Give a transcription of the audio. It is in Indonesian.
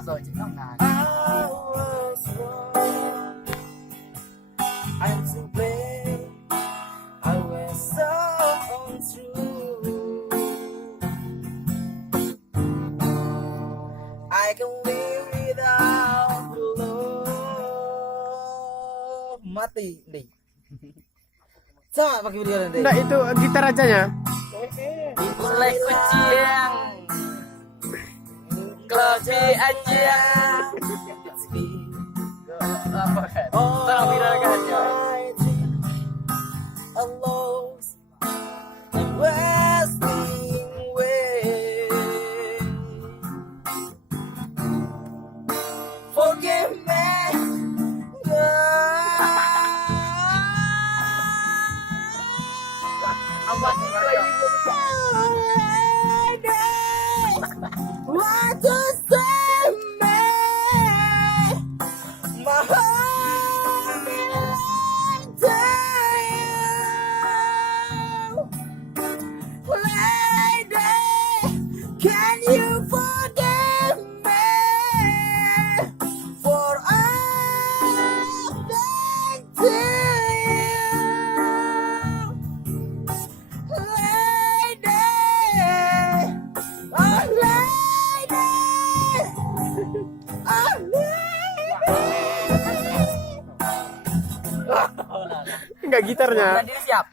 so cikongan. I'm to blame. I was so untrue. I can live without love. Mati nih. Sama pakai video nanti. Enggak, itu gitar aja ya. Mulai kucing. Klopi aja. Apa kan? Tolong viralkan ya. A lost and wasting way. Forgive me, Apa sih what to say me? My heart belongs to you. Lady, can you forgive me for all that to you? Lady, oh lady, oh lady. Enggak gitarnya. Diri siap.